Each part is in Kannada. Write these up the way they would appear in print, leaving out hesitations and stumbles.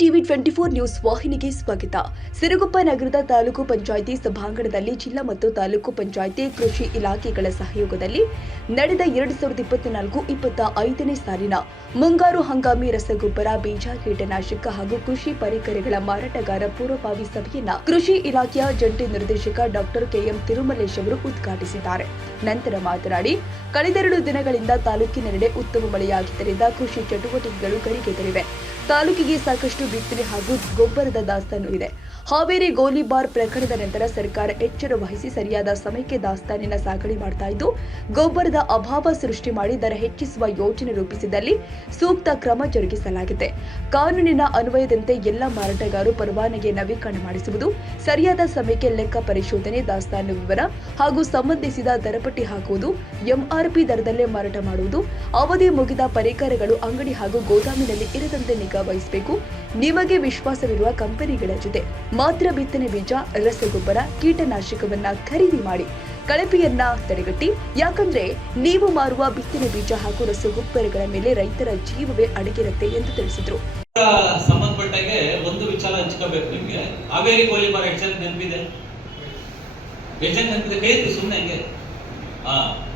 ಟಿವಿ 24 ನ್ಯೂಸ್ ವಾಹಿನಿಗೆ ಸ್ವಾಗತ. ಸಿರುಗುಪ್ಪ ನಗರದ ತಾಲೂಕು ಪಂಚಾಯಿತಿ ಸಭಾಂಗಣದಲ್ಲಿ ಜಿಲ್ಲಾ ಮತ್ತು ತಾಲೂಕು ಪಂಚಾಯಿತಿ ಕೃಷಿ ಇಲಾಖೆಗಳ ಸಹಯೋಗದಲ್ಲಿ ನಡೆದ 2024-25ನೇ ಸಾಲಿನ ಮುಂಗಾರು ಹಂಗಾಮಿ ರಸಗೊಬ್ಬರ, ಬೀಜ, ಕೀಟನಾಶಕ ಹಾಗೂ ಕೃಷಿ ಪರಿಕರಗಳ ಮಾರಾಟಗಾರ ಪೂರ್ವಭಾವಿ ಸಭೆಯನ್ನ ಕೃಷಿ ಇಲಾಖೆಯ ಜಂಟಿ ನಿರ್ದೇಶಕ ಡಾಕ್ಟರ್ ಕೆಎಂ ತಿರುಮಲೇಶ್ ಅವರು ಉದ್ಘಾಟಿಸಿದ್ದಾರೆ. ನಂತರ ಮಾತನಾಡಿ, ಕಳೆದ 2 ದಿನಗಳಿಂದ ತಾಲೂಕಿನೆಡೆ ಉತ್ತಮ ಮಳೆಯಾಗಿದ್ದರಿಂದ ಕೃಷಿ ಚಟುವಟಿಕೆಗಳು ಗರಿಗೆದರಿವೆ. ತಾಲೂಕಿಗೆ ಸಾಕಷ್ಟು ಬಿತ್ತನೆ ಹಾಗೂ ಗೊಬ್ಬರದ ದಾಸ್ತಾನು ಇದೆ. ಹಾವೇರಿ ಗೋಲಿಬಾರ್ ಪ್ರಕರಣದ ನಂತರ ಸರ್ಕಾರ ಎಚ್ಚರ ವಹಿಸಿ ಸರಿಯಾದ ಸಮಯಕ್ಕೆ ದಾಸ್ತಾನಿನ ಸಾಗಣೆ ಮಾಡ್ತಾ ಇದ್ದು, ಗೊಬ್ಬರದ ಅಭಾವ ಸೃಷ್ಟಿ ಮಾಡಿ ದರ ಹೆಚ್ಚಿಸುವ ಯೋಜನೆ ರೂಪಿಸಿದಲ್ಲಿ ಸೂಕ್ತ ಕ್ರಮ ಜರುಗಿಸಲಾಗಿದೆ. ಕಾನೂನಿನ ಅನ್ವಯದಂತೆ ಎಲ್ಲ ಮಾರಾಟಗಾರರು ಪರವಾನಗಿ ನವೀಕರಣ ಮಾಡಿಸುವುದು, ಸರಿಯಾದ ಸಮಯಕ್ಕೆ ಲೆಕ್ಕ ಪರಿಶೋಧನೆ, ದಾಸ್ತಾನು ವಿವರ ಹಾಗೂ ಸಂಬಂಧಿಸಿದ ದರಪಟ್ಟಿ ಹಾಕುವುದು, ಎಂಆರ್ಪಿ ದರದಲ್ಲೇ ಮಾರಾಟ ಮಾಡುವುದು, ಅವಧಿ ಮುಗಿದ ಪರಿಕರಗಳು ಅಂಗಡಿ ಹಾಗೂ ಗೋದಾಮಿನಲ್ಲಿ ಇರದಂತೆ ನಿಗಾ ವಹಿಸಬೇಕು. ನಿಮಗೆ ವಿಶ್ವಾಸವಿರುವ ಕಂಪನಿಗಳ ಜೊತೆ ಮಾತ್ರ ಬಿತ್ತನೆ ಬೀಜ, ರಸಗೊಬ್ಬರ, ಕೀಟನಾಶಕವನ್ನ ಖರೀದಿ ಮಾಡಿ ಕಳಪೆಯನ್ನ ತಡೆಗಟ್ಟಿ. ಯಾಕಂದ್ರೆ ನೀವು ಮಾರುವ ಬಿತ್ತನೆ ಬೀಜ ಹಾಗೂ ರಸಗೊಬ್ಬರಗಳ ಮೇಲೆ ರೈತರ ಜೀವವೇ ಅಡಗಿರುತ್ತೆ ಎಂದು ತಿಳಿಸಿದರು. ಸಂಬಂಧಪಟ್ಟಾಗೆ ಒಂದು ವಿಚಾರ ಹಂಚ್ಕೋಬೇಕು ನಿಮ್ಗೆ. ಹಾವೇರಿ ಗೋಲಿಬಾರ್ ಎಕ್ಸಾಮ್ ನೆನಪಿದೆ, ಕೈ ಎತ್ತಿ ಸುಮ್ಮನೆ ಹಂಗೆ.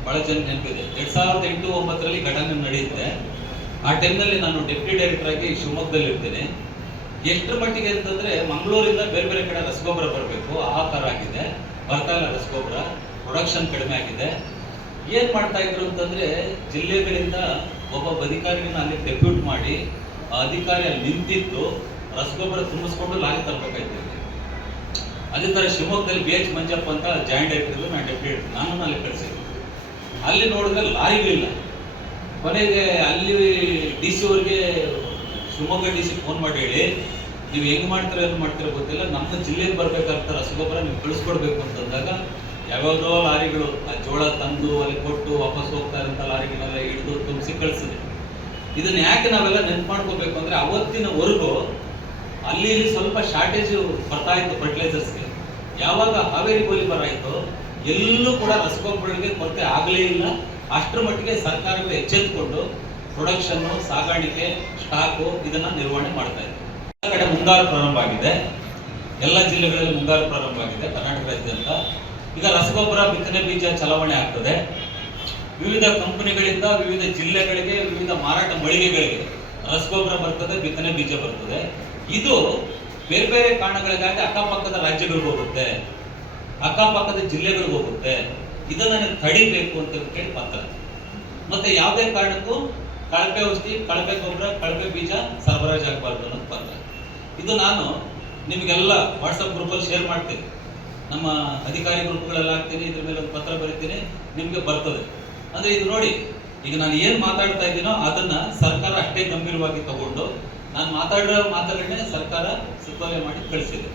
ಬಹಳ ಜನ ನೆನಪಿದೆ. 2008-9 ಘಟನೆ ನಡೆಯುತ್ತೆ. ಆ ಟೈಮ್ನಲ್ಲಿ ನಾನು ಡೆಪ್ಯೂಟಿ ಡೈರೆಕ್ಟರ್ ಆಗಿ ಶಿವಮೊಗ್ಗದಲ್ಲಿ ಇರ್ತೇನೆ. ಎಷ್ಟರ ಮಟ್ಟಿಗೆ ಅಂತಂದ್ರೆ, ಮಂಗಳೂರಿಂದ ಬೇರೆ ಬೇರೆ ಕಡೆ ರಸಗೊಬ್ಬರ ಬರಬೇಕು, ಆಹಾಕಾರ ಆಗಿದೆ, ಬರ್ತಾ ಇಲ್ಲ ರಸಗೊಬ್ಬರ, ಪ್ರೊಡಕ್ಷನ್ ಕಡಿಮೆ ಆಗಿದೆ. ಏನ್ ಮಾಡ್ತಾ ಇದ್ರು ಅಂತಂದ್ರೆ, ಜಿಲ್ಲೆಗಳಿಂದ ಒಬ್ಬ ಅಧಿಕಾರಿನ ಅಲ್ಲಿ ಡೆಪ್ಯೂಟ್ ಮಾಡಿ ಆ ಅಧಿಕಾರಿ ಅಲ್ಲಿ ನಿಂತಿದ್ದು ರಸಗೊಬ್ಬರ ತುಂಬಿಸ್ಕೊಂಡು ಲಾರಿ ತರಬೇಕಾಯ್ತು. ಅದೇ ತರ ಶಿವಮೊಗ್ಗದಲ್ಲಿ BH ಮಂಜಪ್ಪ ಅಂತ ಜಾಯಿಂಟ್ ಡೈರೆಕ್ಟರ್, ನಾನು ಡೆಪ್ಯೂಟ್, ನಾನು ಅಲ್ಲಿ ಕಳಿಸಿದ್ದೆ. ಅಲ್ಲಿ ನೋಡಿದ್ರೆ ಲಾರಿಗಳಿಲ್ಲ. ಕೊನೆಗೆ ಅಲ್ಲಿ DC ಅವ್ರಿಗೆ, ಶಿವಮೊಗ್ಗ DC ಫೋನ್ ಮಾಡಿ ಹೇಳಿ, ನೀವು ಹೆಂಗ್ ಮಾಡ್ತೀರೋ ಏನು ಮಾಡ್ತೀರೋ ಗೊತ್ತಿಲ್ಲ, ನಮ್ಮ ಜಿಲ್ಲೆಗೆ ಬರ್ಬೇಕಾಗ್ತ ರಸಗೊಬ್ಬರ ನೀವು ಕಳಿಸ್ಕೊಡ್ಬೇಕು ಅಂತಂದಾಗ ಯಾವ್ಯಾವುದೋ ಲಾರಿಗಳು ಆ ಜೋಳ ತಂದು ಅಲ್ಲಿ ಕೊಟ್ಟು ವಾಪಸ್ ಹೋಗ್ತಾ ಇರೋಂಥ ಲಾರಿಗಳನ್ನೆಲ್ಲ ಹಿಡಿದು ತುಂಬಿಸಿ ಕಳಿಸಿದೆ. ಇದನ್ನ ಯಾಕೆ ನಾವೆಲ್ಲ ನೆನ್ಪು ಮಾಡ್ಕೋಬೇಕು ಅಂದ್ರೆ, ಅವತ್ತಿನವರೆಗೂ ಅಲ್ಲಿ ಇಲ್ಲಿ ಸ್ವಲ್ಪ ಶಾರ್ಟೇಜ್ ಬರ್ತಾ ಇತ್ತು ಫರ್ಟಿಲೈಸರ್ಸ್ಗೆ. ಯಾವಾಗ ಹಾವೇರಿ ಗೋಲಿಬಾರ್ ಆಯ್ತು, ಎಲ್ಲೂ ಕೂಡ ರಸಗೊಬ್ಬರಗಳಿಗೆ ಕೊರತೆ ಆಗಲೇ ಇಲ್ಲ. ಅಷ್ಟರ ಮಟ್ಟಿಗೆ ಸರ್ಕಾರಗಳು ಎಚ್ಚೆತ್ತುಕೊಂಡು ಪ್ರೊಡಕ್ಷನ್, ಸಾಗಾಣಿಕೆ, ಸ್ಟಾಕು ಇದನ್ನ ನಿರ್ವಹಣೆ ಮಾಡ್ತಾ ಇದೆ. ಎಲ್ಲ ಕಡೆ ಮುಂಗಾರು ಪ್ರಾರಂಭ ಆಗಿದೆ, ಎಲ್ಲ ಜಿಲ್ಲೆಗಳಲ್ಲಿ ಮುಂಗಾರು ಪ್ರಾರಂಭ ಆಗಿದೆ ಕರ್ನಾಟಕ ರಾಜ್ಯಾದ್ಯಂತ. ಈಗ ರಸಗೊಬ್ಬರ, ಬಿತ್ತನೆ ಬೀಜ ಚಲಾವಣೆ ಆಗ್ತದೆ. ವಿವಿಧ ಕಂಪನಿಗಳಿಂದ ವಿವಿಧ ಜಿಲ್ಲೆಗಳಿಗೆ, ವಿವಿಧ ಮಾರಾಟ ಮಳಿಗೆಗಳಿಗೆ ರಸಗೊಬ್ಬರ ಬರ್ತದೆ, ಬಿತ್ತನೆ ಬೀಜ ಬರ್ತದೆ. ಇದು ಬೇರೆ ಬೇರೆ ಕಾರಣಗಳಿಗಾಗಿ ಅಕ್ಕಪಕ್ಕದ ರಾಜ್ಯಗಳಿಗೆ ಹೋಗುತ್ತೆ, ಅಕ್ಕಪಕ್ಕದ ಜಿಲ್ಲೆಗಳಿಗೆ ಹೋಗುತ್ತೆ. ಇದನ್ನ ನೀವು ತಡಿಬೇಕು ಅಂತ ಹೇಳಿ ಪತ್ರ. ಮತ್ತೆ ಯಾವುದೇ ಕಾರಣಕ್ಕೂ ಕಳಪೆ ಔಷಧಿ, ಕಳಪೆ ಗೊಬ್ಬರ, ಕಳಪೆ ಬೀಜ ಸರಬರಾಜು ಆಗಬಾರ್ದು ಅನ್ನೋದು ಪತ್ರ. ಇದು ನಾನು ನಿಮಗೆಲ್ಲ ವಾಟ್ಸಪ್ ಗ್ರೂಪಲ್ಲಿ ಶೇರ್ ಮಾಡ್ತೀನಿ, ನಮ್ಮ ಅಧಿಕಾರಿ ಗ್ರೂಪ್ಗಳೆಲ್ಲ ಹಾಕ್ತೀನಿ, ಇದ್ರ ಮೇಲೆ ಒಂದು ಪತ್ರ ಬರೀತೀನಿ, ನಿಮಗೆ ಬರ್ತದೆ. ಅಂದ್ರೆ ಇದು ನೋಡಿ, ಈಗ ನಾನು ಏನು ಮಾತಾಡ್ತಾ ಇದ್ದೀನೋ ಅದನ್ನ ಸರ್ಕಾರ ಅಷ್ಟೇ ಗಂಭೀರವಾಗಿ ತಗೊಂಡು, ನಾನು ಮಾತಾಡಿರೋ ಮಾತುಗಳನ್ನೇ ಸರ್ಕಾರ ಸುತ್ತೋಲೆ ಮಾಡಿ ಕಳಿಸಿದೆ.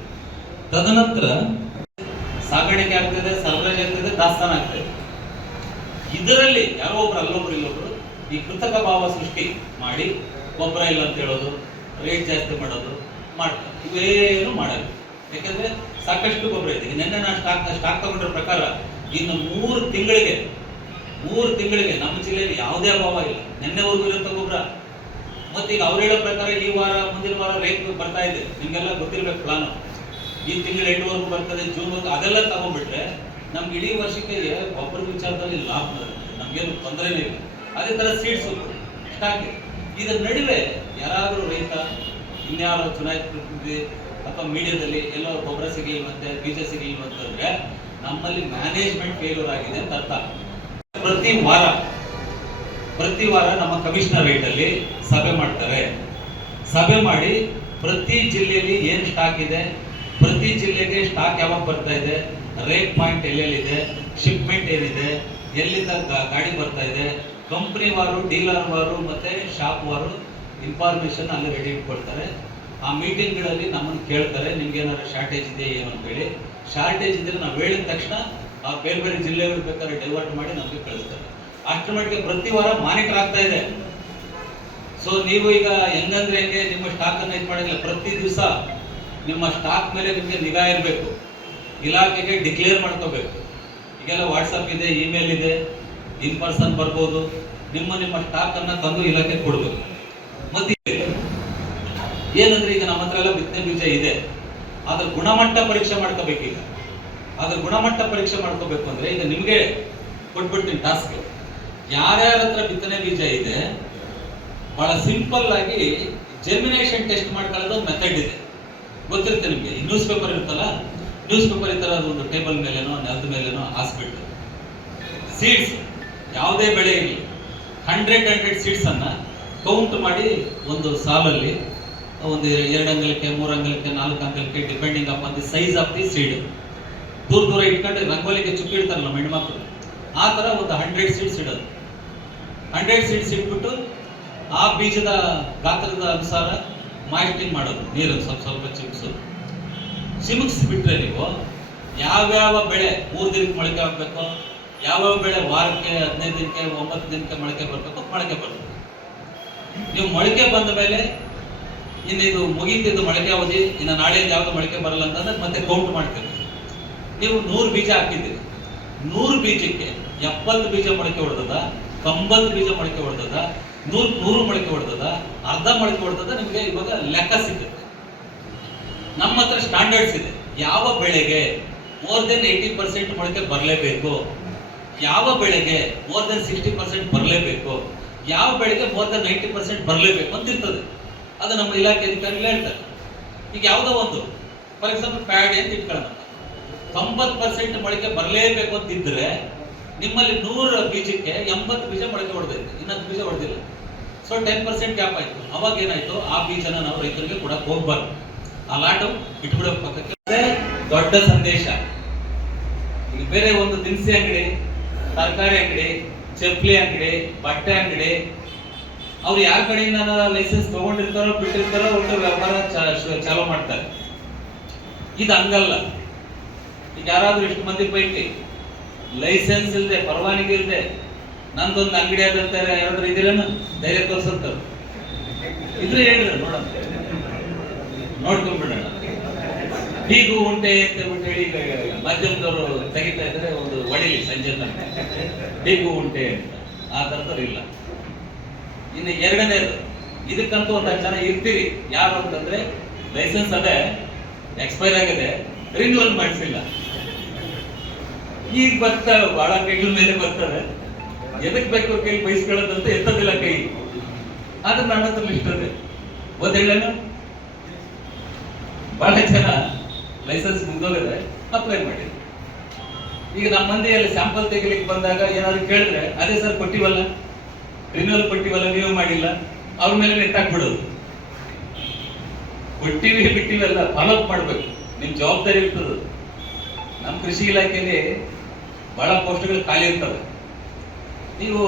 ತದನಂತರ ಸಾಗಾಣಿಕೆ ಆಗ್ತದೆ, ಸರಬರಾಜು ಆಗ್ತದೆ, ದಾಸ್ತಾನ ಆಗ್ತದೆ. ಇದರಲ್ಲಿ ಯಾರೋ ಒಬ್ರು ಅಲ್ಲೊಬ್ರು ಇಲ್ಲೊಬ್ರು ಈ ಕೃತಕ ಭಾವ ಸೃಷ್ಟಿ ಮಾಡಿ ಗೊಬ್ಬರ ಇಲ್ಲ ಅಂತ ಹೇಳೋದು, ರೇಟ್ ಜಾಸ್ತಿ ಮಾಡೋದು ಮಾಡ್ತಾರೆ. ಇವೇನು ಮಾಡಲ್ಲ. ಯಾಕಂದ್ರೆ ಸಾಕಷ್ಟು ಗೊಬ್ಬರ ಇದೆ. ನಿನ್ನೆ ನಾನು ಸ್ಟಾಕ್ ತಗೊಂಡ್ರ ಪ್ರಕಾರ ಇನ್ನು 3 ತಿಂಗಳಿಗೆ ನಮ್ಮ ಜಿಲ್ಲೆಯಲ್ಲಿ ಯಾವುದೇ ಅಭಾವ ಇಲ್ಲ. ನಿನ್ನೆವರೆಗೂ ಇರೋ ಗೊಬ್ಬರ. ಮತ್ತೆ ಈಗ ಅವ್ರು ಹೇಳೋ ಪ್ರಕಾರ ಈ ವಾರ, ಮುಂದಿನ ವಾರ ರೇಟ್ ಬರ್ತಾ ಇದೆ. ನಿಮ್ಗೆಲ್ಲ ಗೊತ್ತಿರ್ಬೇಕು ಪ್ಲಾನ್. ಈ ತಿಂಗಳು 8ವರೆಗೂ ಬರ್ತದೆ, ಜೂನ್ವರೆಗೂ. ಅದೆಲ್ಲ ತಗೊಂಡ್ಬಿಟ್ರೆ ನಮ್ಗೆ ಇಡೀ ವರ್ಷಕ್ಕೆ ಗೊಬ್ಬರ ವಿಚಾರದಲ್ಲಿ ಲಾಭ, ನಮ್ಗೇನು ತೊಂದರೆನೇ ಇಲ್ಲ. ಅದೇ ತರ ಸೀಡ್ಸ್ ಸ್ಟಾಕ್ ಇದೆ. ಇದರ ನಡುವೆ ಯಾರಾದರೂ ರೈತ, ಇನ್ಯಾರೋ ಚುನಾಯಿತ ಪ್ರತಿನಿಧಿ ಅಥವಾ ಮೀಡಿಯಾದಲ್ಲಿ ಎಲ್ಲೋ ಗೊಬ್ಬರ ಸಿಗಲಿಲ್ವಂತೆ, ಬೀಜ ಸಿಗಲಿಲ್ವಂತಂದ್ರೆ ನಮ್ಮಲ್ಲಿ ಮ್ಯಾನೇಜ್ಮೆಂಟ್ ಫೇಲ್ಯೂರ್ ಆಗಿದೆ ಅಂತ ಅರ್ಥ. ಪ್ರತಿ ವಾರ ನಮ್ಮ ಕಮಿಷನರ್ ರೇಟಲ್ಲಿ ಸಭೆ ಮಾಡ್ತಾರೆ. ಸಭೆ ಮಾಡಿ ಪ್ರತಿ ಜಿಲ್ಲೆಯಲ್ಲಿ ಏನು ಸ್ಟಾಕ್ ಇದೆ, ಪ್ರತಿ ಜಿಲ್ಲೆಗೆ ಸ್ಟಾಕ್ ಯಾವಾಗ ಬರ್ತಾ ಇದೆ, ರೇಟ್ ಪಾಯಿಂಟ್ ಎಲ್ಲೆಲ್ಲಿದೆ, ಶಿಪ್ಮೆಂಟ್ ಏನಿದೆ, ಎಲ್ಲಿಂದ ಗಾಡಿ ಬರ್ತಾ ಇದೆ, ಕಂಪ್ನಿ ವಾರು, ಡೀಲರ್ ವಾರು ಮತ್ತೆ ಶಾಪ್ ವಾರು ಇನ್ಫಾರ್ಮೇಶನ್ ಅಲ್ಲಿ ರೆಡಿ ಇಟ್ಕೊಳ್ತಾರೆ. ಆ ಮೀಟಿಂಗ್ಗಳಲ್ಲಿ ನಮ್ಮನ್ನು ಕೇಳ್ತಾರೆ, ನಿಮ್ಗೆ ಏನಾದ್ರು ಶಾರ್ಟೇಜ್ ಇದೆ ಏನು ಅಂತ ಹೇಳಿ. ಶಾರ್ಟೇಜ್ ಇದ್ರೆ ನಾವು ಹೇಳಿದ ತಕ್ಷಣ ಆ ಬೇರೆ ಬೇರೆ ಜಿಲ್ಲೆಗಳು ಬೇಕಾದ್ರೆ ಡೈವರ್ಟ್ ಮಾಡಿ ನಮಗೆ ಕಳಿಸ್ತಾರೆ. ಅಷ್ಟರ ಮಟ್ಟಿಗೆ ಪ್ರತಿ ವಾರ ಮಾನಿಟರ್ ಆಗ್ತಾ ಇದೆ. ಸೊ ನೀವು ಈಗ ಹೆಂಗಂದ್ರೆ ಹೆಂಗೆ ನಿಮ್ಮ ಸ್ಟಾಕ್ ಅನ್ನ ಇದು ಮಾಡಿಲ್ಲ, ಪ್ರತಿ ದಿವಸ ನಿಮ್ಮ ಸ್ಟಾಕ್ ಮೇಲೆ ನಿಮಗೆ ನಿಗಾ ಇರಬೇಕು. ಇಲಾಖೆಗೆ ಡಿಕ್ಲೇರ್ ಮಾಡ್ಕೋಬೇಕು. ಈಗೆಲ್ಲ ವಾಟ್ಸಪ್ ಇದೆ, ಇಮೇಲ್ ಇದೆ, ಇನ್ ಪರ್ಸನ್ ಬರ್ಬೋದು. ನಿಮ್ಮ ಸ್ಟಾಕ್ ಅನ್ನ ತಂದು ಇಲಾಖೆ ಕೊಡಬೇಕು. ಮತ್ತೆ ಏನಂದ್ರೆ ಈಗ ನಮ್ಮ ಹತ್ರ ಎಲ್ಲ ಬಿತ್ತನೆ ಬೀಜ ಇದೆ, ಅದ್ರ ಗುಣಮಟ್ಟ ಪರೀಕ್ಷೆ ಮಾಡ್ಕೋಬೇಕೀಗ. ಅದ್ರ ಗುಣಮಟ್ಟ ಪರೀಕ್ಷೆ ಮಾಡ್ಕೋಬೇಕು ಅಂದ್ರೆ ಈಗ ನಿಮ್ಗೆ ಕೊಟ್ಬಿಡ್ತೀನಿ ಟಾಸ್ಕ್. ಯಾರ್ಯಾರ ಹತ್ರ ಬಿತ್ತನೆ ಬೀಜ ಇದೆ ಬಹಳ ಸಿಂಪಲ್ ಆಗಿ ಜರ್ಮಿನೇಷನ್ ಟೆಸ್ಟ್ ಮಾಡ್ಕೊಳ್ಳೋದು ಮೆಥಡ್ ಇದೆ, ಗೊತ್ತಿರುತ್ತೆ ನಿಮ್ಗೆ. ನ್ಯೂಸ್ ಪೇಪರ್ ಇರುತ್ತಲ್ಲ, ನ್ಯೂಸ್ ಪೇಪರ್ ಈ ತರ ಒಂದು ಟೇಬಲ್ ಮೇಲೇನೋ ನೆಲದ ಮೇಲೇನೋ ಹಾಸ್ಬಿಟ್ಟು ಸೀಡ್ಸ್ ಯಾವುದೇ ಬೆಳೆ ಇರಲಿ 100 ಸೀಡ್ಸ್ ಅನ್ನ ಕೌಂಟ್ ಮಾಡಿ ಒಂದು ಸಾಲಲ್ಲಿ ಒಂದು 2 ಅಂಗಲಕ್ಕೆ 3 ಅಂಗಲಕ್ಕೆ 4 ಅಂಗಲಕ್ಕೆ depending upon the size of the seed ದೂರ ದೂರ ಇಟ್ಕೊಂಡು ರಂಗೋಲಿಗೆ ಚುಕ್ಕಿ ಇಡ್ತಾರಲ್ಲ ನಮ್ಮ ಹೆಣ್ಮಕ್ಳು, ಆ ತರ ಒಂದು 100 ಸೀಡ್ಸ್ ಇಡೋದು. 100 ಸೀಡ್ಸ್ ಇಟ್ಬಿಟ್ಟು ಆ ಬೀಜದ ಗಾತ್ರದ ಅನುಸಾರ ಮಾಯಿಸ್ಟಿಂಗ್ ಮಾಡೋದು, ನೀರು ಸ್ವಲ್ಪ ಚಿಮುಕ್ಸಿಬಿಟ್ರೆ ನೀವು ಯಾವ್ಯಾವ ಬೆಳೆ 3 ದಿನಕ್ಕೆ ಮೊಳಕೆ ಹಾಕ್ಬೇಕು, ಯಾವ್ಯಾವ ಬೆಳೆ ವಾರಕ್ಕೆ 15 ದಿನಕ್ಕೆ 9 ದಿನಕ್ಕೆ ಮೊಳಕೆ ಬರ್ಬೇಕು, ಮೊಳಕೆ ಬರ್ತದೆ. ನೀವು ಮೊಳಕೆ ಬಂದ ಮೇಲೆ ಇನ್ನು ಇದು ಮುಗೀತಿದ್ದು ಮೊಳಕೆ ಅವಧಿ, ಇನ್ನು ನಾಳೆಯಿಂದ ಯಾವ್ದು ಮೊಳಕೆ ಬರಲ್ಲ ಅಂತಂದ್ರೆ ಮತ್ತೆ ಕೌಂಟ್ ಮಾಡ್ತೀರಿ. ನೀವು 100 ಬೀಜ ಹಾಕಿದ್ದೀರಿ, 100 ಬೀಜಕ್ಕೆ 70 ಬೀಜ ಮೊಳಕೆ ಹೊಡೆದದ, 90 ಬೀಜ ಮೊಳಕೆ ಹೊಡೆದದ, 100 ಮೊಳಕೆ ಹೊಡೆದದ, ಅರ್ಧ ಮೊಳಕೆ ಹೊಡೆದದ, ನಿಮಗೆ ಇವಾಗ ಲೆಕ್ಕ ಸಿಗುತ್ತೆ. ನಮ್ಮ ಹತ್ರ ಸ್ಟ್ಯಾಂಡರ್ಡ್ಸ್ ಇದೆ. ಯಾವ ಬೆಳೆಗೆ ಮೋರ್ ದೆನ್ 80% ಮೊಳಕೆ ಬರಲೇಬೇಕು, ಯಾವ ಬೆಳೆಗೆ ಮೋರ್ ದೆನ್ 60% ಬರಲೇಬೇಕು, ಯಾವ ಬೆಳೆಗೆ ಮೋರ್ ದೆನ್ 90% ಬರಲೇಬೇಕು ಅಂತ ಇರ್ತದೆ. ಅದು ನಮ್ಮ ಇಲಾಖೆ ಅಧಿಕಾರಿಗಳು ಹೇಳ್ತಾರೆ. ಈಗ ಯಾವುದೋ ಒಂದು ಫಾರ್ ಎಕ್ಸಾಂಪಲ್ ಪ್ಯಾಡಿ ಅಂತ ಇಟ್ಕೊಳ್ಳೋಣ, 90% ಮೊಳಕೆ ಬರಲೇಬೇಕು ಅಂತಿದ್ರೆ ನಿಮ್ಮಲ್ಲಿ 100 ಬೀಜಕ್ಕೆ 80 ಬೀಜ ಮೊಳಕೆ ಹೊಡೆದೈತೆ, ಇನ್ನೊಂದು ಬೀಜ ಹೊಡೆದಿಲ್ಲ. ಸೊ 10% ಗ್ಯಾಪ್ ಆಯ್ತು. ಅವಾಗ ಏನಾಯ್ತು, ಆ ಬೀಜನ ನಾವು ರೈತರಿಗೆ ಕೊಡಕ್ಕೆ ಹೋಗ್ಬಾರ್ದು, ಆ ಲಾಟು ಇಟ್ಬಿಡೋ ಪಕ್ಕಕ್ಕೆ. ದೊಡ್ಡ ಸಂದೇಶ. ಈಗ ಬೇರೆ ಒಂದು ದಿನಸಿ ಅಂಗಡಿ, ತರಕಾರಿ ಅಂಗಡಿ, ಚಪ್ಪಲಿ ಅಂಗಡಿ, ಬಟ್ಟೆ ಅಂಗಡಿ, ಅವ್ರು ಯಾರ ಕಡೆಯಿಂದ ಲೈಸೆನ್ಸ್ ತಗೊಂಡಿರ್ತಾರೋ ಬಿಟ್ಟಿರ್ತಾರೋ ಒಟ್ಟು ವ್ಯಾಪಾರ ಚಾಲೂ ಮಾಡ್ತಾರೆ. ಇದು ಹಂಗಲ್ಲ. ಈಗ ಯಾರಾದ್ರೂ ಎಷ್ಟು ಮಂದಿ ಪೈಕಿ ಲೈಸೆನ್ಸ್ ಇಲ್ಲದೆ, ಪರವಾನಗಿ ಇಲ್ಲದೆ ನಂದೊಂದು ಅಂಗಡಿ ಆದಂತಾರೆ ಯಾರಾದ್ರೂ ಇದ್ದೀರೇನು? ಧೈರ್ಯ ತೋರ್ಸಂತಾರೆ ಇದ್ರೆ ಹೇಳ್ರಿ, ನೋಡೋಣ, ನೋಡ್ಕೊಂಡ್ಬಿಡೋಣ. ಹೀಗೂ ಉಂಟೆ ಅಂತ ಹೇಳಿ ಮಾಧ್ಯಮದವರು ತೆಗಿತಾ ಇದ್ರೆ ಒಂದು ಒಡಿಲಿ ಸಂಜೆ ತನಕ ಹೀಗೂ ಉಂಟೆ ಅಂತ, ಆ ಥರದವ್ರು ಇಲ್ಲ. ಇನ್ನು ಎರಡನೇದು, ಇದಕ್ಕಂತೂ ಒಂದು ಜನ ಇರ್ತೀರಿ. ಯಾರು ಅಂತಂದ್ರೆ ಲೈಸೆನ್ಸ್ ಅದೇ ಎಕ್ಸ್ಪೈರ್ ಆಗಿದೆ, ರಿನ್ಯೂವಲ್ ಮಾಡಿಸಿಲ್ಲ. ಈಗ ಬರ್ತಾರೆ, ಬಹಳ ಕೈಗಳ ಮೇಲೆ ಬರ್ತಾರೆ, ಎದಕ್ ಬೇಕು ಕೈ ಬಯಸ್ಕೊಳ್ಳೋದಂತ ಎತ್ತದಿಲ್ಲ ಕೈ. ಆದ್ರೆ ನನ್ನ ಹತ್ರ ಇಷ್ಟದೆ ಓದೇಳೇನು, ಬಹಳ ಜನ ಲೈಸೆನ್ಸ್ ಮುಗ್ದೋಗಿದೆ ಅಪ್ಲೈ ಮಾಡಿ. ಈಗ ನಮ್ಮ ಮಂದಿಯಲ್ಲಿ ಸ್ಯಾಂಪಲ್ ತೆಗಿಲಿಕ್ಕೆ ಬಂದಾಗ ಏನಾದ್ರು ಕೇಳಿದ್ರೆ, ಅದೇ ಸರ್ ಕೊಟ್ಟಿವಲ್ಲ, ರಿನ್ಯೂವಲ್ ಕೊಟ್ಟಿವಲ್ಲ, ನೀವು ಮಾಡಿಲ್ಲ, ಅವ್ರ ಮೇಲೆ ಎತ್ತಾಕ್ಬಿಡೋದು. ಕೊಟ್ಟಿವಿ ಬಿಟ್ಟಿವೆಲ್ಲ ಫಾಲೋ ಅಪ್ ಮಾಡ್ಬೇಕು, ನಿಮ್ ಜವಾಬ್ದಾರಿ ಇರ್ತದೆ. ನಮ್ಮ ಕೃಷಿ ಇಲಾಖೆಯಲ್ಲಿ ಬಹಳ ಪೋಸ್ಟ್ಗಳು ಖಾಲಿ ಇರ್ತವೆ. ನೀವು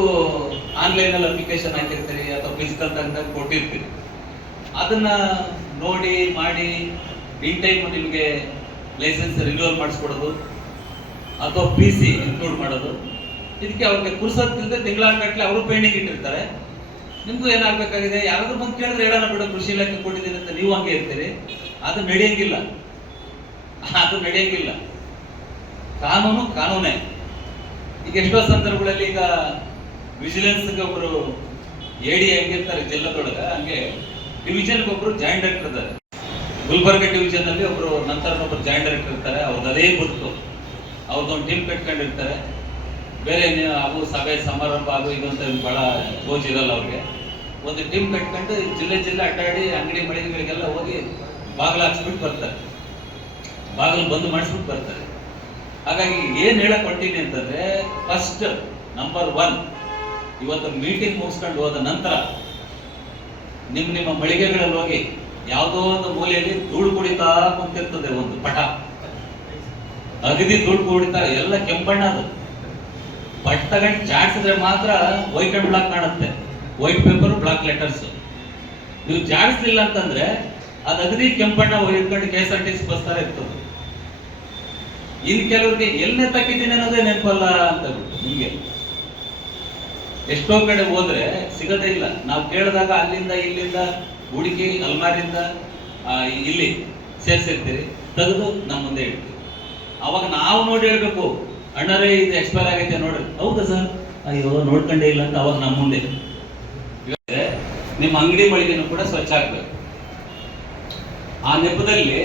ಆನ್ಲೈನ್ ಅಲ್ಲಿ ಅಪ್ಲಿಕೇಶನ್ ಹಾಕಿರ್ತೀರಿ ಅಥವಾ ಫಿಸಿಕಲ್ ತಂದಾಗ ಕೊಟ್ಟಿರ್ತೀರಿ, ಅದನ್ನ ನೋಡಿ ಮಾಡಿ ಇನ್ ಟೈಮ್ ನಿಮಗೆ ಲೈಸೆನ್ಸ್ ರಿನ್ಯೂವಲ್ ಮಾಡಿಸ್ಕೊಡೋದು ಅಥವಾ PC ಇನ್ಕ್ಲೂಡ್ ಮಾಡೋದು. ಇದಕ್ಕೆ ಅವ್ರಿಗೆ ಕುರ್ಸತ್ತಿಲ್ಲದೆ ತಿಂಗಳಾನ್ಗಟ್ಲೆ ಅವರು ಪೇಂಡಿಂಗ್ ಇಟ್ಟಿರ್ತಾರೆ. ನಿಮ್ಗೂ ಏನಾಗಬೇಕಾಗಿದೆ, ಯಾರಾದ್ರೂ ಬಂದು ಕೇಳಿದ್ರೆ ಹೇಳೋಣ ಬಿಡು ಕೃಷಿ ಇಲಾಖೆ ಕೊಟ್ಟಿದ್ದೀನಿ ಅಂತ ನೀವು ಹಂಗೆ ಇರ್ತೀರಿ. ಅದು ನಡೆಯಂಗಿಲ್ಲ, ಅದು ನಡೆಯಂಗಿಲ್ಲ. ಕಾನೂನು ಕಾನೂನೇ. ಈಗ ಎಷ್ಟೋ ಸಂದರ್ಭಗಳಲ್ಲಿ ಈಗ ವಿಜಿಲೆನ್ಸ್ಗೆ ಒಬ್ರು AD ಹೆಂಗಿರ್ತಾರೆ ಜಿಲ್ಲಾದೊಳಗ, ಹಂಗೆ ಡಿವಿಷನ್ಗೆ ಒಬ್ರು ಜಾಯಿಂಟ್ ಡೈರೆಕ್ಟರ್ ಇದ್ದಾರೆ. ಗುಲ್ಬರ್ಗ ಡಿವಿಷನ್ ಅಲ್ಲಿ ಒಬ್ರು ನಂತರ ಒಬ್ರು ಜಾಯಿಂಟ್ ಡೈರೆಕ್ಟರ್ ಇರ್ತಾರೆ. ಅವ್ರದ್ದು ಅದೇ ಬದುಕು, ಅವ್ರದ್ದೊಂದು ಟೀಮ್ ಕಟ್ಕೊಂಡಿರ್ತಾರೆ. ಬೇರೆ ಅವು ಸಭೆ ಸಮಾರಂಭ ಅದು ಇದು ಅಂತ ಬಹಳ ಗೋಜ್ ಇರಲ್ಲ ಅವ್ರಿಗೆ. ಒಂದು ಟೀಮ್ ಕಟ್ಕೊಂಡು ಜಿಲ್ಲೆ ಅಡ್ಡಾಡಿ ಅಂಗಡಿ ಮಳಿಗೆಗಳಿಗೆಲ್ಲ ಹೋಗಿ ಬಾಗಿಲು ಹಾಕ್ಸ್ಬಿಟ್ಟು ಬರ್ತಾರೆ, ಬಾಗಿಲು ಬಂದು ಮಾಡಿಸ್ಬಿಟ್ಟು ಬರ್ತಾರೆ. ಹಾಗಾಗಿ ಏನ್ ಹೇಳಕ್ ಹೊಂಟೀನಿ ಅಂತಂದ್ರೆ, ಫಸ್ಟ್ ನಂಬರ್ 1, ಇವತ್ತು ಮೀಟಿಂಗ್ ಮುಗಿಸ್ಕೊಂಡು ಹೋದ ನಂತರ ನಿಮ್ಮ ಮಳಿಗೆಗಳಲ್ಲಿ ಹೋಗಿ ಯಾವುದೋ ಒಂದು ಮೂಲೆಯಲ್ಲಿ ಧೂಳು ಕುಡಿತಾ ಕುಂತಿರ್ತದೆ, ಒಂದು ಪಟ ಅಗದಿ ಧೂಳು ಕುಡಿತಾ, ಎಲ್ಲ ಕೆಂಬಣ್ಣ. ಅದು ಬಟ್ ತಗೊಂಡು ಜಾಡ್ಸಿದ್ರೆ ಮಾತ್ರ ವೈಟ್ ಅಂಡ್ ಬ್ಲಾಕ್ ಕಾಣುತ್ತೆ, ವೈಟ್ ಪೇಪರ್ ಬ್ಲಾಕ್ ಲೆಟರ್ಸ್. ನೀವು ಜಾಡಿಸ್ಲಿಲ್ಲ ಅಂತಂದ್ರೆ ಅದು ಅಗದಿ ಕೆಂಪಣ್ಣ ಇಟ್ಕೊಂಡು KSRTC ಬಸ್ ತರ ಇರ್ತದೆ. ಇನ್ ಕೆಲವ್ರಿಗೆ ಎಲ್ಲೇ ತಕ್ಕಿದ್ದೀನಿ ಅನ್ನೋದೇ ನೆನಪಲ್ಲ ಅಂತ ಬಿಟ್ಟು ನಿಮ್ಗೆ ಎಷ್ಟೋ ಕಡೆ ಹೋದ್ರೆ ಸಿಗದೇ ಇಲ್ಲ. ನಾವು ಕೇಳಿದಾಗ ಅಲ್ಲಿಂದ ಇಲ್ಲಿಂದ ಹುಡುಕಿ ಅಲ್ಮಾರಿಯಿಂದ ಇಲ್ಲಿ ಸೇರ್ಸಿರ್ತೀರಿ, ತೆಗೆದು ನಮ್ಮ ಮುಂದೆ ಇಡ್ತೀವಿ. ಅವಾಗ ನಾವು ನೋಡಿ ಹೇಳ್ಬೇಕು, ಅಣ್ಣರೇ ಇದು ಎಕ್ಸ್ಪೈರ್ ಆಗೈತೆ ನೋಡ್ರಿ. ಹೌದಾ ಸರ್? ಅಯ್ಯೋ ನೋಡ್ಕೊಂಡೇ ಇಲ್ಲ ಅಂತ ಅವಾಗ ನಮ್ಮ ಮುಂದೆ. ನಿಮ್ಮ ಅಂಗಡಿ ಮಳಿಗೆನೂ ಕೂಡ ಸ್ವಚ್ಛ ಆಗ್ಬೇಕು. ಆ ನೆಪದಲ್ಲಿ,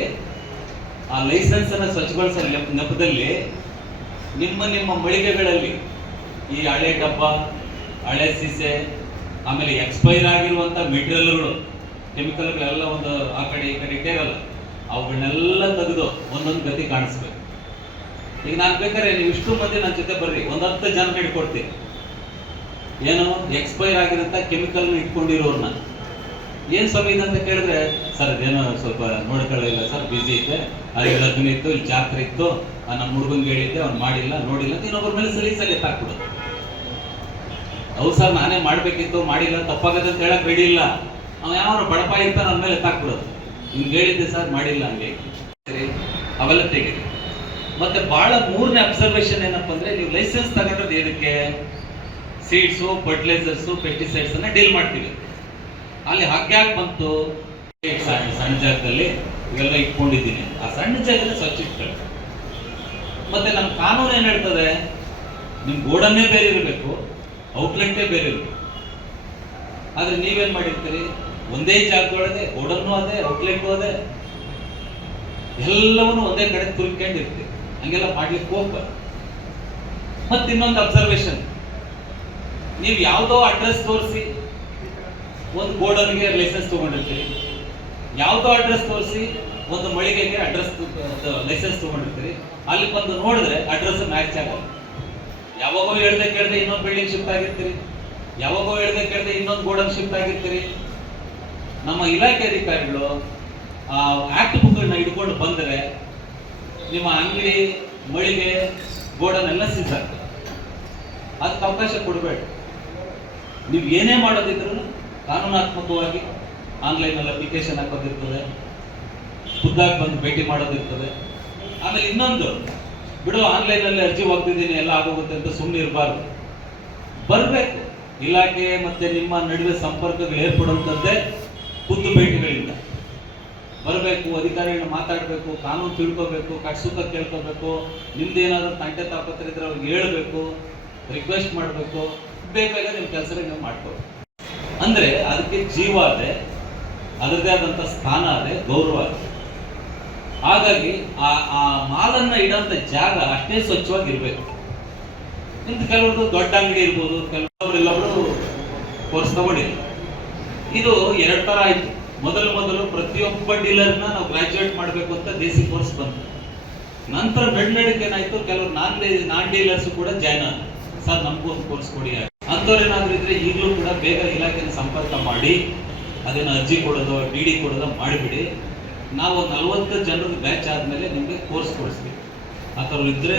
ಆ ಲೈಸೆನ್ಸ್ ಅನ್ನು ಸ್ವಚ್ಛಗೊಳಿಸೋ ನೆಪದಲ್ಲಿ ನಿಮ್ಮ ಮಳಿಗೆಗಳಲ್ಲಿ ಈ ಹಳೆ ಡಬ್ಬ, ಹಳೆ ಸೀಸೆ, ಆಮೇಲೆ ಎಕ್ಸ್ಪೈರ್ ಆಗಿರುವಂಥ ಮೆಟೀರಿಯಲ್ಗಳು, ಕೆಮಿಕಲ್ಗಳೆಲ್ಲ ಒಂದು ಆ ಕಡೆ ಈ ಕಡೆ ಇಟ್ಟಿರಲ್ಲ, ಅವುಗಳನ್ನೆಲ್ಲ ತೆಗೆದು ಒಂದೊಂದು ಗತಿ ಕಾಣಿಸ್ಬೇಕು. ಈಗ ನಾನು ಬೇಕಾದ್ರೆ ನೀವು ಇಷ್ಟು ಮಂದಿ ನನ್ನ ಜೊತೆ ಬರ್ರಿ, ಒಂದು 10 ಜನ ಹಿಡ್ಕೊಡ್ತೀನಿ. ಏನು ಎಕ್ಸ್ಪೈರ್ ಆಗಿರೋಂಥ ಕೆಮಿಕಲ್ನ ಇಟ್ಕೊಂಡಿರೋರ್ನ ಏನು ಸ್ವಾಮಿ ಅಂತ ಕೇಳಿದ್ರೆ, ಸರ್ ಅದೇನೋ ಸ್ವಲ್ಪ ನೋಡ್ಕೊಳ್ಳಿಲ್ಲ ಸರ್, ಬಿಸಿ ಇದ್ದೆ, ಅಲ್ಲಿ ಲಗ್ನ ಇತ್ತು, ಇಲ್ಲಿ ಜಾತ್ರೆ ಇತ್ತು, ನಮ್ಮ ಹುಡುಗಂಗೆ ಹೇಳಿದ್ದೆ, ಅವ್ನು ಮಾಡಿಲ್ಲ ನೋಡಿಲ್ಲ ಅಂತ ಇನ್ನೊಬ್ಬರ ಮೇಲೆ ಸಲೀಸಾಗಿ ಎತ್ತಾಕ್ಬಿಡೋದು. ಹೌದು ಸರ್ ನಾನೇ ಮಾಡಬೇಕಿತ್ತು, ಮಾಡಿಲ್ಲ, ತಪ್ಪಾಗತ್ತೆ ಅಂತ ಹೇಳಕ್ ರೆಡಿ ಇಲ್ಲ. ಅವ್ನು ಯಾವ ಬಡಪ ಇರ್ತಾನೆ ನನ್ನ ಮೇಲೆ ಎತ್ತಾಕ್ಬಿಡೋದು. ಹಿಂಗೆ ಹೇಳಿದ್ದೆ ಸರ್ ಮಾಡಿಲ್ಲ, ಹಂಗೆ ಸರಿ ಅವೆಲ್ಲ ತೆಗೀರಿ. ಮತ್ತೆ ಬಹಳ 3ನೇ ಅಬ್ಸರ್ವೇಷನ್ ಏನಪ್ಪ ಅಂದ್ರೆ, ನೀವು ಲೈಸೆನ್ಸ್ ತಗೊಂಡ್ರೆ ಏನಕ್ಕೆ? ಸೀಡ್ಸು, ಫರ್ಟಿಲೈಸರ್ಸು, ಪೆಸ್ಟಿಸೈಡ್ಸ್ ಅನ್ನ ಡೀಲ್ ಮಾಡ್ತೀವಿ. ಅಲ್ಲಿ ಹಾಕ್ಯಾಕೆ ಬಂತು? ಸಣ್ಣ ಜಾಗದಲ್ಲಿ ಇವೆಲ್ಲ ಇಟ್ಕೊಂಡಿದ್ದೀನಿ, ಆ ಸಣ್ಣ ಜಾಗದಲ್ಲಿ ಸ್ವಚ್ಛ ಇಟ್ಕೊಳ್ಳಿ. ಮತ್ತೆ ನಮ್ಮ ಕಾನೂನು ಏನ್ ಹೇಳ್ತದೆ? ನಿಮ್ ಗೋಡನ್ನೇ ಬೇರೆ ಇರಬೇಕು, ಔಟ್ಲೆಟ್ಟೇ ಬೇರೆ ಇರಬೇಕು. ಆದ್ರೆ ನೀವೇನ್ ಮಾಡಿರ್ತೀರಿ? ಒಂದೇ ಜಾಗದೊಳಗೆ ಗೋಡನ್ನು ಅದೇ, ಔಟ್ಲೆಟ್ಟು ಅದೇ, ಎಲ್ಲವನ್ನೂ ಒಂದೇ ಕಡೆ ತುರ್ಕೊಂಡಿರ್ತೀವಿ. ಹಂಗೆಲ್ಲ ಮಾಡ್ಲಿಕ್ಕೆ ಹೋಗ್ಬಾರ್ದು. ಮತ್ತೆ ಇನ್ನೊಂದು ಅಬ್ಸರ್ವೇಷನ್, ನೀವು ಯಾವುದೋ ಅಡ್ರೆಸ್ ತೋರಿಸಿ ಒಂದು ಗೋಡನ್ಗೆ ಲೈಸೆನ್ಸ್ ತಗೊಂಡಿರ್ತೀರಿ, ಯಾವುದೋ ಅಡ್ರೆಸ್ ತೋರಿಸಿ ಒಂದು ಮಳಿಗೆಗೆ ಅಡ್ರೆಸ್ ಲೈಸೆನ್ಸ್ ತಗೊಂಡಿರ್ತೀರಿ. ಅಲ್ಲಿ ಬಂದು ನೋಡಿದ್ರೆ ಅಡ್ರೆಸ್ ಮ್ಯಾಚ್ ಆಗಲ್ಲ. ಯಾವಾಗೋ ಹೇಳ್ದೆ ಕೇಳ್ದೆ ಇನ್ನೊಂದು ಬಿಲ್ಡಿಂಗ್ ಶಿಫ್ಟ್ ಆಗಿರ್ತೀರಿ, ಯಾವಾಗೋ ಹೇಳ್ದೆ ಕೇಳ್ದೆ ಇನ್ನೊಂದು ಗೋಡನ್ ಶಿಫ್ಟ್ ಆಗಿರ್ತೀರಿ. ನಮ್ಮ ಇಲಾಖೆ ಅಧಿಕಾರಿಗಳು ಆ ಆಕ್ಟ್ ಬುಕ್ಗಳನ್ನ ಹಿಡ್ಕೊಂಡು ಬಂದರೆ ನಿಮ್ಮ ಅಂಗಡಿ, ಮಳಿಗೆ, ಗೋಡನ್ ಎಲ್ಲ ಸೀಸ್ ಆಗ್ತದೆ. ಅದಕ್ಕೆ ಅವಕಾಶ ಕೊಡಬೇಡ. ನೀವು ಏನೇ ಮಾಡೋದಿದ್ರು ಕಾನೂನಾತ್ಮಕವಾಗಿ ಆನ್ಲೈನಲ್ಲಿ ಅಪ್ಲಿಕೇಶನ್ ಹಾಕೋದಿರ್ತದೆ, ಖುದ್ದಾಗಿ ಬಂದು ಭೇಟಿ ಮಾಡೋದಿರ್ತದೆ. ಆಮೇಲೆ ಇನ್ನೊಂದು, ಬಿಡು ಆನ್ಲೈನಲ್ಲಿ ಅರ್ಜಿ ಹೋಗ್ತಿದ್ದೀನಿ ಎಲ್ಲ ಆಗೋಗುತ್ತೆ ಅಂತ ಸುಮ್ಮನೆ ಇರಬಾರ್ದು. ಬರಬೇಕು. ಇಲಾಖೆ ಮತ್ತೆ ನಿಮ್ಮ ನಡುವೆ ಸಂಪರ್ಕಗಳು ಏರ್ಪಡುವಂಥದ್ದೇ ಖುದ್ದು ಭೇಟಿಗಳಿಂದ ಬರಬೇಕು. ಅಧಿಕಾರಿಗಳನ್ನ ಮಾತಾಡಬೇಕು, ಕಾನೂನು ತಿಳ್ಕೋಬೇಕು, ಕಟ್ಸುತ್ತ ಕೇಳ್ಕೋಬೇಕು. ನಿಮ್ದೇನಾದ್ರೂ ತಂಟೆ ತಾಪತ್ರ ಇದ್ರೆ ಅವ್ರಿಗೆ ಹೇಳ್ಬೇಕು, ರಿಕ್ವೆಸ್ಟ್ ಮಾಡಬೇಕು. ಬೇಕಾಗ ನಿಮ್ಮ ಕೆಲಸ ನೀವು ಮಾಡ್ಕೋಬೇಕು. ಅಂದ್ರೆ ಅದಕ್ಕೆ ಜೀವ ಅದೇ, ಅದರದೇ ಆದಂಥ ಸ್ಥಾನ ಅದೇ, ಗೌರವ ಅದೇ. ಹಾಗಾಗಿ ಆ ಮಾಲನ್ನ ಇಡೋಂಥ ಜಾಗ ಅಷ್ಟೇ ಸ್ವಚ್ಛವಾಗಿರ್ಬೇಕು. ನಿಮ್ದು ಕೆಲವ್ರದ್ದು ದೊಡ್ಡ ಅಂಗಡಿ ಇರ್ಬೋದು, ಕೆಲವರೆಲ್ಲವರು ಕೋರ್ಸ್ ತಗೊಂಡಿಲ್ಲ. ಇದು 2 ತರ ಆಯ್ತು. ಮೊದಲು ಪ್ರತಿಯೊಬ್ಬ ಡೀಲರ್ನ ನಾವು ಗ್ರಾಜ್ಯುಯೇಟ್ ಮಾಡಬೇಕು ಅಂತ ದೇಸಿ ಕೋರ್ಸ್ ಬಂತು. ನಂತರ ನಡಕ್ಕೆ ಏನಾಯ್ತು, ಕೆಲವರು ನಾನ್ ಡೀಲರ್ಸ್ ಕೂಡ ಜಾಯ್ನ್ ಆದ್ರು. ಸರ್ ನಮಗೂ ಒಂದು ಕೋರ್ಸ್ ಕೊಡಿ. ಅಂಥವ್ರೇನಾದ್ರೂ ಇದ್ರೆ ಈಗಲೂ ಕೂಡ ಬೇಗ ಇಲಾಖೆನ ಸಂಪರ್ಕ ಮಾಡಿ ಅದನ್ನು ಅರ್ಜಿ ಕೊಡೋದು, DD ಕೊಡೋದು ಮಾಡಿಬಿಡಿ. ನಾವು 40 ಜನರ ಬ್ಯಾಚ್ ಆದಮೇಲೆ ನಿಮಗೆ ಕೋರ್ಸ್ ಕೊಡಿಸ್ತೀವಿ. ಆ ಥರ ಇದ್ದರೆ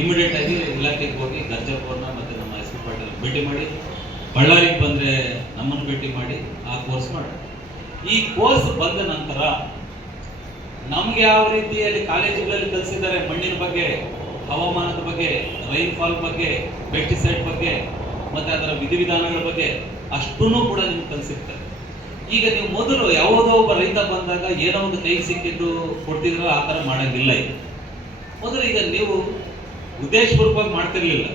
ಇಮಿಡಿಯೇಟ್ ಆಗಿ ಇಲಾಖೆಗೆ ಹೋಗಿ ಗರ್ಜಪ್ಪವ್ರನ್ನ ಮತ್ತು ನಮ್ಮ SP ಪಾಟೀಲ್ ಭೇಟಿ ಮಾಡಿ, ಬಳ್ಳಾರಿಗೆ ಬಂದರೆ ನಮ್ಮನ್ನು ಭೇಟಿ ಮಾಡಿ ಆ ಕೋರ್ಸ್ ಮಾಡಿ. ಈ ಕೋರ್ಸ್ ಬಂದ ನಂತರ ನಮ್ಗೆ ಯಾವ ರೀತಿಯಲ್ಲಿ ಕಾಲೇಜುಗಳಲ್ಲಿ ಕಲಿಸಿದ್ದಾರೆ ಮಣ್ಣಿನ ಬಗ್ಗೆ, ಹವಾಮಾನದ ಬಗ್ಗೆ, ರೈನ್ಫಾಲ್ ಬಗ್ಗೆ, ಪೆಸ್ಟಿಸೈಡ್ ಬಗ್ಗೆ, ಮತ್ತೆ ಅದರ ವಿಧಿವಿಧಾನಗಳ ಬಗ್ಗೆ ಅಷ್ಟೂ ಕೂಡ ನಿಮ್ಗೆ ಕಲಿಸಿರ್ತಾರೆ. ಈಗ ನೀವು ಮೊದಲು ಯಾವುದೋ ಒಬ್ಬ ರೈತ ಬಂದಾಗ ಏನೋ ಒಂದು ಕೈ ಸಿಕ್ಕಿದ್ದು ಕೊಡ್ತಿದ್ರಲ್ಲ, ಆ ಥರ ಮಾಡೋಂಗಿಲ್ಲ. ಈಗ ಮೊದಲು ಈಗ ನೀವು ಉದ್ದೇಶಪೂರ್ವಕವಾಗಿ ಮಾಡ್ತಿರ್ಲಿಲ್ಲ.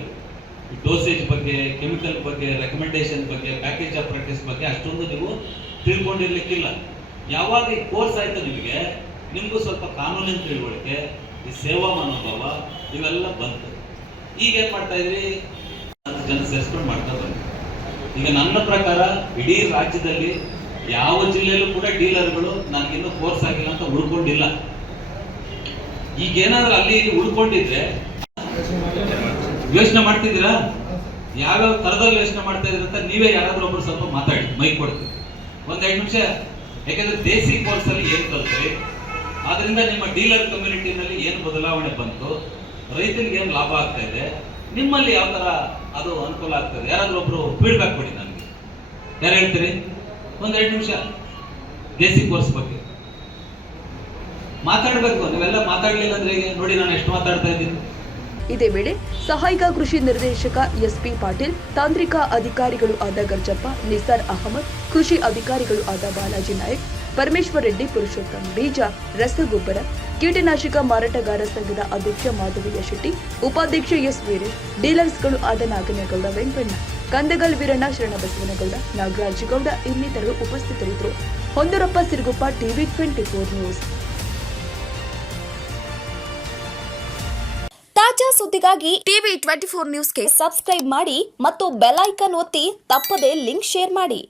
ಡೋಸೇಜ್ ಬಗ್ಗೆ, ಕೆಮಿಕಲ್ ಬಗ್ಗೆ, ರೆಕಮೆಂಡೇಶನ್ ಬಗ್ಗೆ, ಪ್ಯಾಕೇಜ್ ಆಫ್ ಪ್ರಾಕ್ಟೀಸ್ ಬಗ್ಗೆ ಅಷ್ಟೊಂದು ನೀವು ತಿಳ್ಕೊಂಡಿರ್ಲಿಕ್ಕಿಲ್ಲ. ಯಾವಾಗ ಈ ಕೋರ್ಸ್ ಆಯ್ತು ನಿಮಗೂ ಸ್ವಲ್ಪ ಕಾನೂನಿನ ತಿಳುವಳಿಕೆ, ಈ ಸೇವಾ ಮನೋಭಾವ ಇವೆಲ್ಲ ಬಂತು. ಈಗ ಏನ್ ಮಾಡ್ತಾ ಇದ್ರಿ? 10 ಜನ ಸೇರಿಸ್ಕೊಂಡು ಮಾಡ್ತಾ ಬಂದ್ರಿ. ಈಗ ನನ್ನ ಪ್ರಕಾರ ಇಡೀ ರಾಜ್ಯದಲ್ಲಿ ಯಾವ ಜಿಲ್ಲೆಯಲ್ಲೂ ಕೂಡ ಡೀಲರ್ಗಳು ನನಗಿನ್ನೂ ಕೋರ್ಸ್ ಆಗಿಲ್ಲ ಅಂತ ಉಳ್ಕೊಂಡಿಲ್ಲ. ಈಗ ಏನಾದ್ರೂ ಅಲ್ಲಿ ಉಳ್ಕೊಂಡಿದ್ರೆ ಯೋಚನೆ ಮಾಡ್ತಿದ್ದೀರಾ? ಯಾವ್ಯಾವ ಥರದಲ್ಲಿ ಯೋಚನೆ ಮಾಡ್ತಾ ಇದ್ರಿ ಅಂತ ನೀವೇ ಯಾರಾದ್ರೂ ಒಬ್ರು ಸ್ವಲ್ಪ ಮಾತಾಡಿ, ಮೈಕ್ ಕೊಡ್ತೀವಿ 1-2 ನಿಮಿಷ. ಯಾಕಂದ್ರೆ ದೇಸಿ ಕೋರ್ಸ್ ಅಲ್ಲಿ ಏನ್ ಕಲ್ತ್ರಿ, ಆದ್ರಿಂದ ನಿಮ್ಮ ಡೀಲರ್ ಕಮ್ಯುನಿಟಿನಲ್ಲಿ ಏನು ಬದಲಾವಣೆ ಬಂತು, ರೈತರಿಗೆ ಏನು ಲಾಭ ಆಗ್ತಾ ಇದೆ, ನಿಮ್ಮಲ್ಲಿ ಯಾವ ತರ ಅದು ಅನುಕೂಲ ಆಗ್ತದೆ, ಯಾರಾದ್ರೂ ಒಬ್ರು ಫೀಡ್ಬ್ಯಾಕ್ ಕೊಡಿ ನನಗೆ. ಯಾರು ಹೇಳ್ತೀರಿ? 1-2 ನಿಮಿಷ ದೇಸಿ ಕೋರ್ಸ್ ಬಗ್ಗೆ ಮಾತಾಡಬೇಕು. ನೀವೆಲ್ಲ ಮಾತಾಡ್ಲಿಲ್ಲ ಅಂದ್ರೆ ಹೇಗೆ? ನೋಡಿ ನಾನು ಎಷ್ಟು ಮಾತಾಡ್ತಾ ಇದ್ದೀನಿ. ಇದೇ ವೇಳೆ ಸಹಾಯಕ ಕೃಷಿ ನಿರ್ದೇಶಕ SP ಪಾಟೀಲ್, ತಾಂತ್ರಿಕ ಅಧಿಕಾರಿಗಳು ಆದ ಗರ್ಜಪ್ಪ, ನಿಸಾರ್ ಅಹಮದ್, ಕೃಷಿ ಅಧಿಕಾರಿಗಳು ಆದ ಬಾಲಾಜಿ ನಾಯಕ್, ಪರಮೇಶ್ವರ್ ರೆಡ್ಡಿ, ಪುರುಷೋತ್ತಮ್, ಬೀಜ, ರಸಗೊಬ್ಬರ, ಕೀಟನಾಶಕ ಮಾರಾಟಗಾರ ಸಂಘದ ಅಧ್ಯಕ್ಷ ಮಾಧವಯ್ಯ ಶೆಟ್ಟಿ, ಉಪಾಧ್ಯಕ್ಷ S ವೀರೇಶ್, ಡೀಲರ್ಸ್ಗಳು ಆದ ನಾಗನಗೌಡ ವೆಂಕಣ್ಣ, ಕಂದಗಲ್ ವೀರಣ್ಣ, ಶರಣಬಸವನಗೌಡ, ನಾಗರಾಜಗೌಡ ಇನ್ನಿತರರು ಉಪಸ್ಥಿತರಿದ್ದರು. ಹೊಂದೂರಪ್ಪ ಸಿರುಗುಪ್ಪ, ಟಿವಿ 24 ನ್ಯೂಸ್. ತಾಜಾ ಸುದ್ದಿಗಾಗಿ ಟಿವಿ 24 ನ್ಯೂಸ್ಗೆ ಸಬ್ಸ್ಕ್ರೈಬ್ ಮಾಡಿ ಮತ್ತು ಬೆಲ್ ಐಕಾನ್ ಒತ್ತಿ ತಪ್ಪದೇ ಲಿಂಕ್ ಶೇರ್ ಮಾಡಿ.